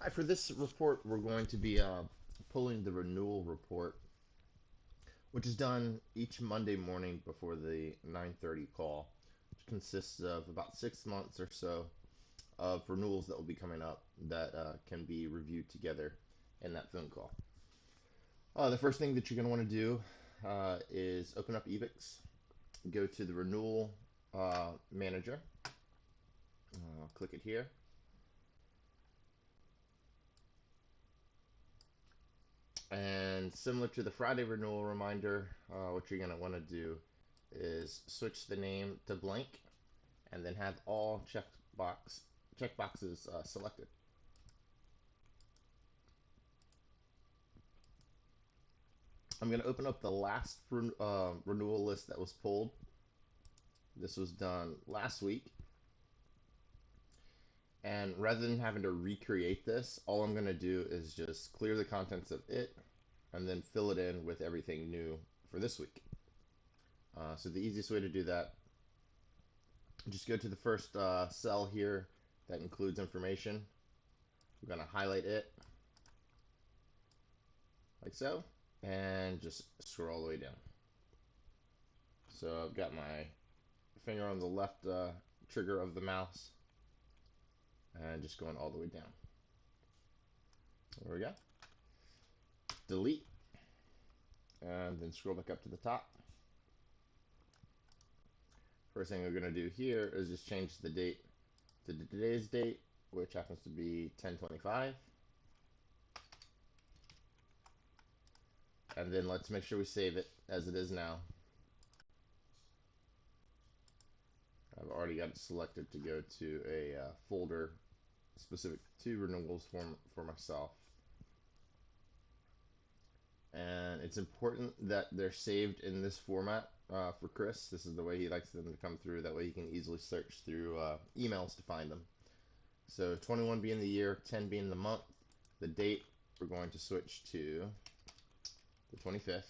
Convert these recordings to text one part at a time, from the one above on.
Hi, for this report, we're going to be pulling the renewal report, which is done each Monday morning before the 9:30 call, which consists of about 6 months or so of renewals that will be coming up that can be reviewed together in that phone call. The first thing that you're going to want to do is open up Evix, go to the renewal manager, click it here. And similar to the Friday renewal reminder, what you're going to want to do is switch the name to blank and then have all checkboxes selected. I'm going to open up the last renewal list that was pulled. This was done last week. And rather than having to recreate this, all I'm going to do is just clear the contents of it and then fill it in with everything new for this week. So the easiest way to do that, just go to the first cell here that includes information. I'm going to highlight it like so and just scroll all the way down. So I've got my finger on the left trigger of the mouse and just going all the way down. There we go. Delete and then scroll back up to the top. First thing we're going to do here is just change the date to today's date, which happens to be 10/25. And then let's make sure we save it as it is now. I've already got it selected to go to a folder specific to renewals for myself. And it's important that they're saved in this format for Chris. This is the way he likes them to come through. That way he can easily search through emails to find them. So 21 being the year, 10 being the month, the date, we're going to switch to the 25th.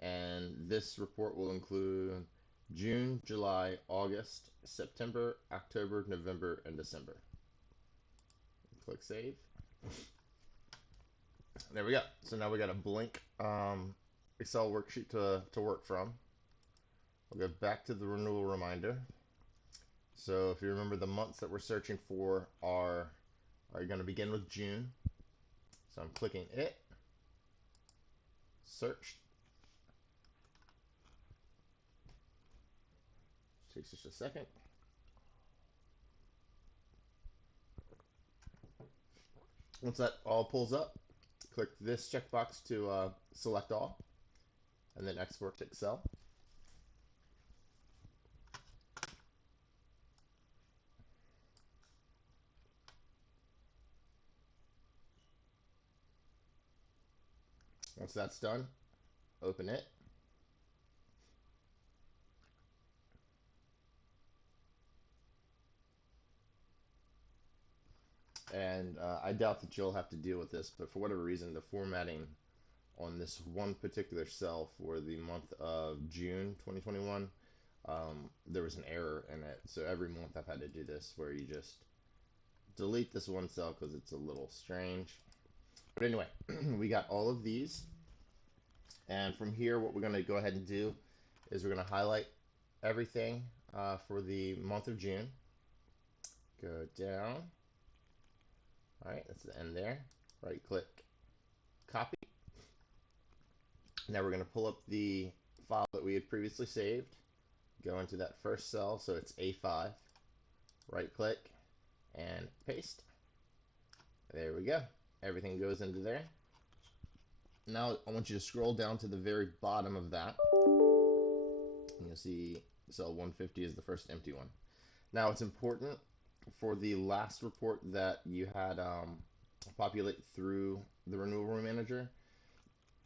And this report will include June, July, August, September, October, November, and December. Click Save. There we go. So now we got a blank Excel worksheet to work from. We'll go back to the renewal reminder. So if you remember, the months that we're searching for are going to begin with June. So I'm clicking it, search. Takes just a second. Once that all pulls up, click this checkbox to select all, and then export to Excel. Once that's done, open it. And I doubt that you'll have to deal with this, but for whatever reason, the formatting on this one particular cell for the month of June 2021, there was an error in it. So every month I've had to do this where you just delete this one cell because it's a little strange. But anyway, we got all of these. And from here, what we're going to go ahead and do is we're going to highlight everything for the month of June. Go down. All right, that's the end there. Right click, copy. Now we're going to pull up the file that we had previously saved. Go into that first cell, so it's A5. Right click and paste. There we go. Everything goes into there. Now I want you to scroll down to the very bottom of that. And you'll see cell 150 is the first empty one. Now it's important for the last report that you had populate through the renewal manager.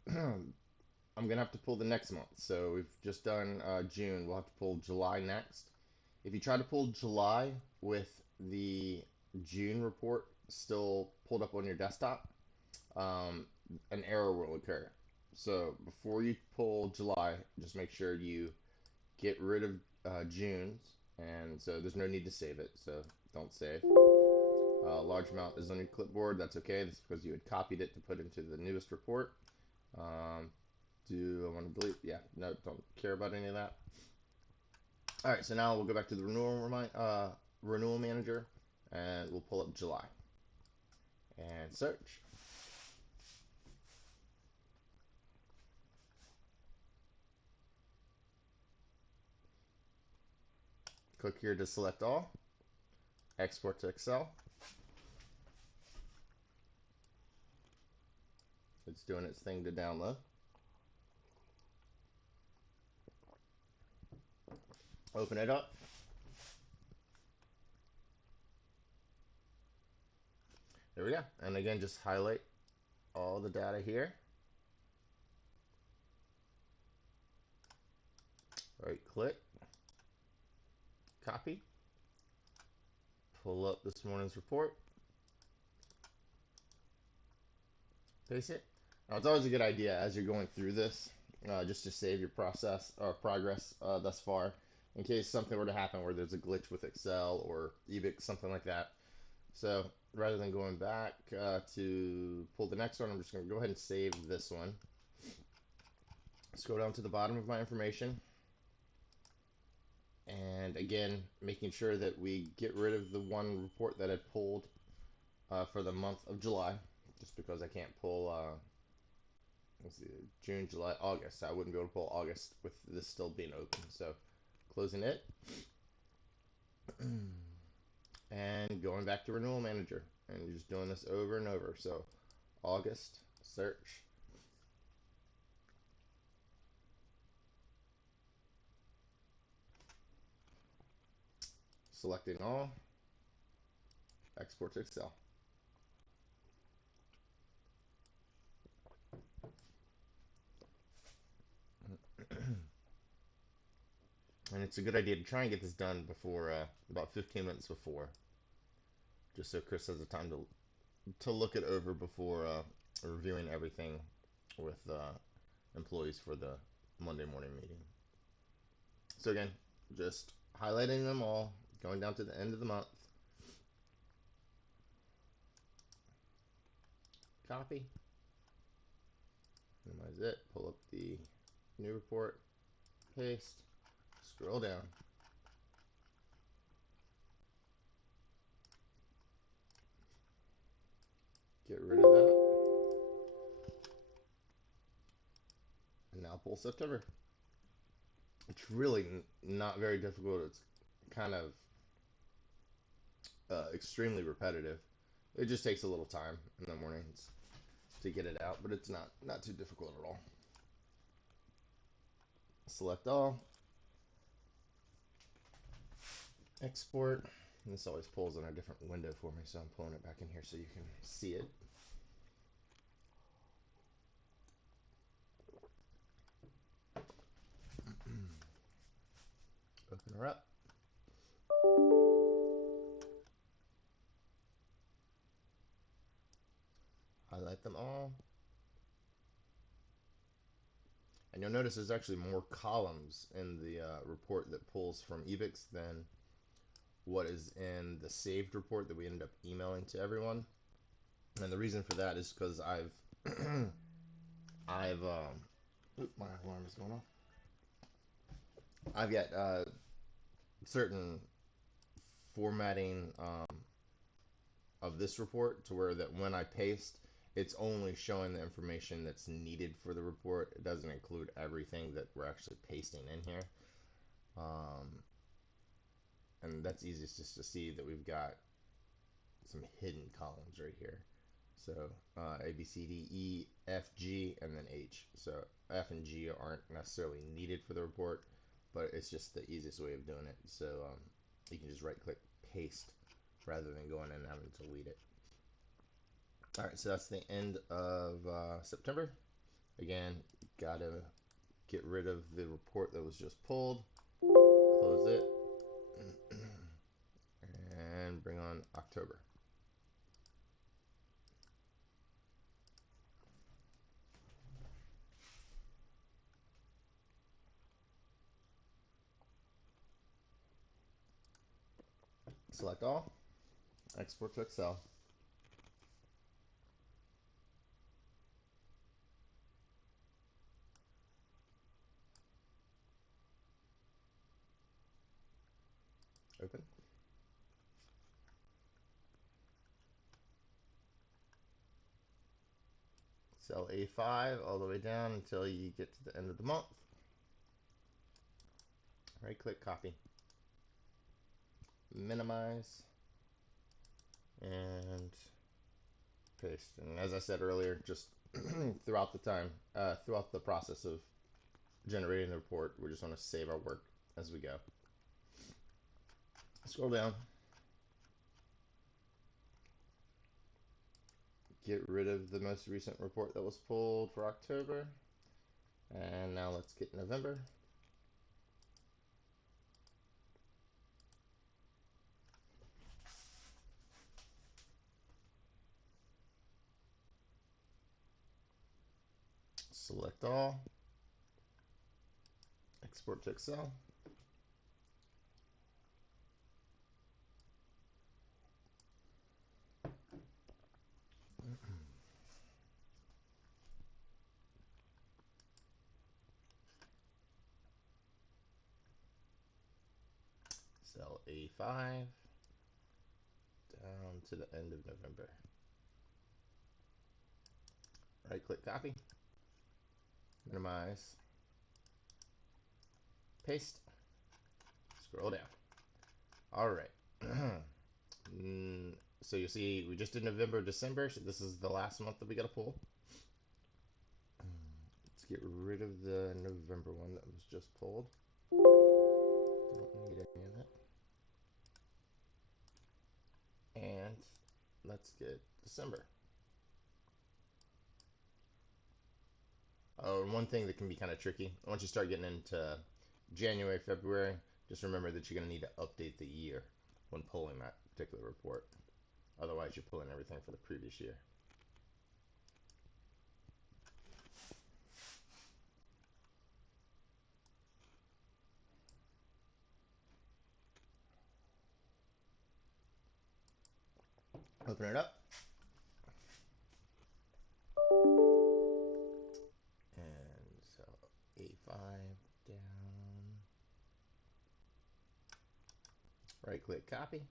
I'm gonna have to pull the next month. So we've just done June. We'll have to pull July next. If you try to pull July with the June report still pulled up on your desktop, um, an error will occur. So before you pull July, just make sure you get rid of June's, and so there's no need to save it. So don't save. large amount is on your clipboard. That's okay. That's because you had copied it to put into the newest report. Um, do I want to delete? Yeah, no, don't care about any of that. All right, so now we'll go back to the renewal manager, and we'll pull up July and search. Click here to select all, export to Excel. It's doing its thing to download. Open it up. There we go. And again, just highlight all the data here. Right click, copy, pull up this morning's report, paste it. Now it's always a good idea as you're going through this, just to save your process or progress thus far, in case something were to happen where there's a glitch with Excel or EBIX, something like that. So rather than going back to pull the next one, I'm just going to go ahead and save this one. Scroll down to the bottom of my information. And again, making sure that we get rid of the one report that I pulled for the month of July, just because I can't pull, let's see, June, July, August. I wouldn't be able to pull August with this still being open. So closing it and going back to Renewal Manager and you're just doing this over and over. So August, search, selecting all, export to Excel. And it's a good idea to try and get this done before about 15 minutes before, just so Chris has the time to look it over before reviewing everything with employees for the Monday morning meeting. So again, just highlighting them all, going down to the end of the month, copy, minimize it, pull up the new report, paste, scroll down, get rid of that, and now pull September. It's really not very difficult. It's kind of extremely repetitive. It just takes a little time in the mornings to get it out, but it's not too difficult at all. Select all, export. And this always pulls in a different window for me, so I'm pulling it back in here so you can see it. Open her up. Highlight them all. And you'll notice there's actually more columns in the report that pulls from EBIX than what is in the saved report that we ended up emailing to everyone. And the reason for that is because I've my alarm is going off. I've got certain formatting of this report to where that when I paste, it's only showing the information that's needed for the report. It doesn't include everything that we're actually pasting in here. And that's easiest just to see that we've got some hidden columns right here. So A, B, C, D, E, F, G, and then H. So F and G aren't necessarily needed for the report, but it's just the easiest way of doing it. So you can just right click paste rather than going in and having to delete it. All right, so that's the end of September. Again, gotta get rid of the report that was just pulled, close it, and bring on October. Select all, Export to Excel. Open. Cell A5 all the way down until you get to the end of the month. Right click, copy, minimize, and paste. And as I said earlier, just throughout throughout the process of generating the report, we just want to save our work as we go. Scroll down, get rid of the most recent report that was pulled for October, and now let's get November. Select all, export to Excel. Cell A5 down to the end of November. Right click, copy, minimize, paste, scroll down. All right. So you see we just did November, December, so this is the last month that we got to pull. Let's get rid of the November one that was just pulled. Don't need any of it. And let's get December. Oh, and one thing that can be kind of tricky, once you start getting into January, February, just remember that you're going to need to update the year when pulling that particular report. Otherwise, you're pulling everything for the previous year. Open it up. And so A5 down. Right click, copy.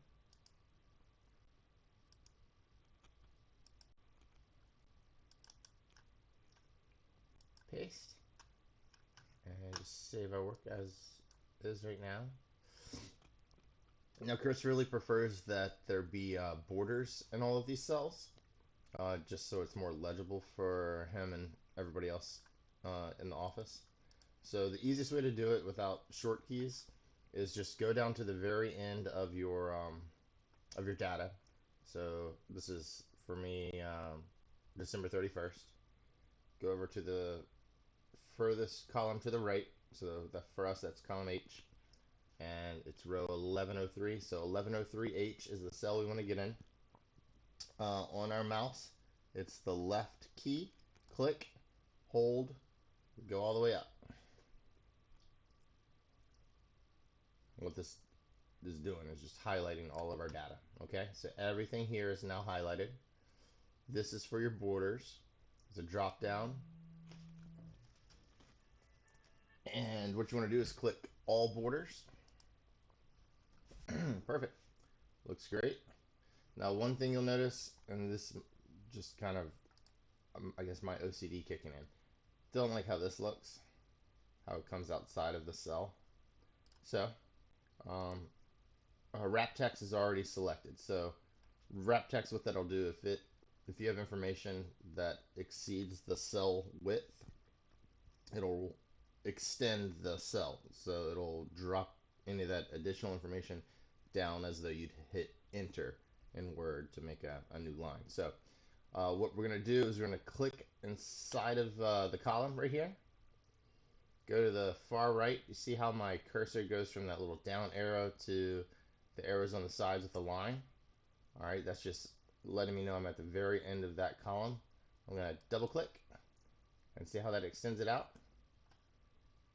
Paste. And just save our work as is right now. Now Chris really prefers that there be borders in all of these cells, just so it's more legible for him and everybody else in the office. So the easiest way to do it without short keys is just go down to the very end of your data. So this is for me December 31st. Go over to the furthest column to the right. So for us that's column H, and it's row 1103. So 1103H is the cell we want to get in. On our mouse, it's the left key. Click, hold, go all the way up. What this is doing is just highlighting all of our data. Okay, so everything here is now highlighted. This is for your borders. It's a drop down. And what you want to do is click all borders. Perfect. Looks great. Now, one thing you'll notice, and this just kind of, I guess my OCD kicking in. Don't like how this looks, how it comes outside of the cell. So, um, wrap text is already selected. So, wrap text, what that'll do, if you have information that exceeds the cell width, it'll extend the cell. So it'll drop any of that additional information down as though you'd hit enter in Word to make a new line. So what we're going to do is we're going to click inside of the column right here. Go to the far right. You see how my cursor goes from that little down arrow to the arrows on the sides with the line? All right, that's just letting me know I'm at the very end of that column. I'm going to double click and see how that extends it out.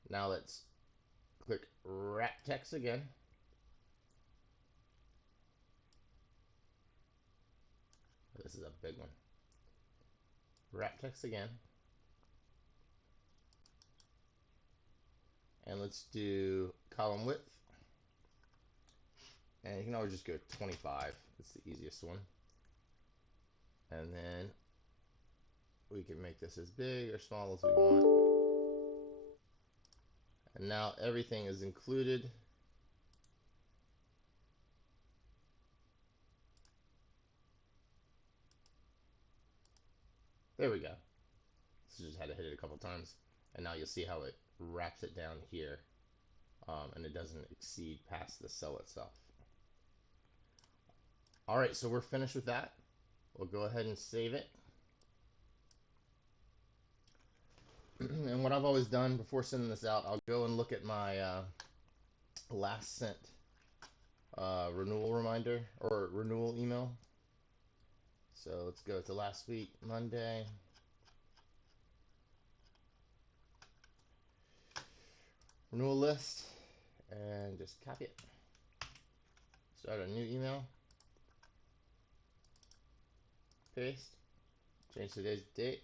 Now let's click wrap text again. this is a big one. Wrap text again. And let's do column width. And you can always just go 25. It's the easiest one. And then we can make this as big or small as we want. And now everything is included. There we go. So just had to hit it a couple times. And now you'll see how it wraps it down here. And it doesn't exceed past the cell itself. All right, so we're finished with that. We'll go ahead and save it. And what I've always done before sending this out, I'll go and look at my last sent renewal reminder or renewal email. So let's go to last week, Monday. Renewal list, and just copy it. Start a new email. Paste. Change today's date.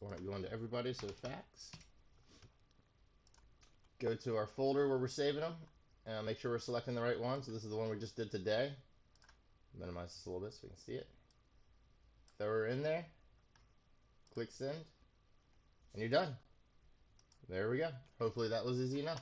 Want it going to everybody, so fax. Go to our folder where we're saving them. Make sure we're selecting the right one. So this is the one we just did today. Minimize this a little bit so we can see it. Throw her in there. Click send. And you're done. There we go. Hopefully that was easy enough.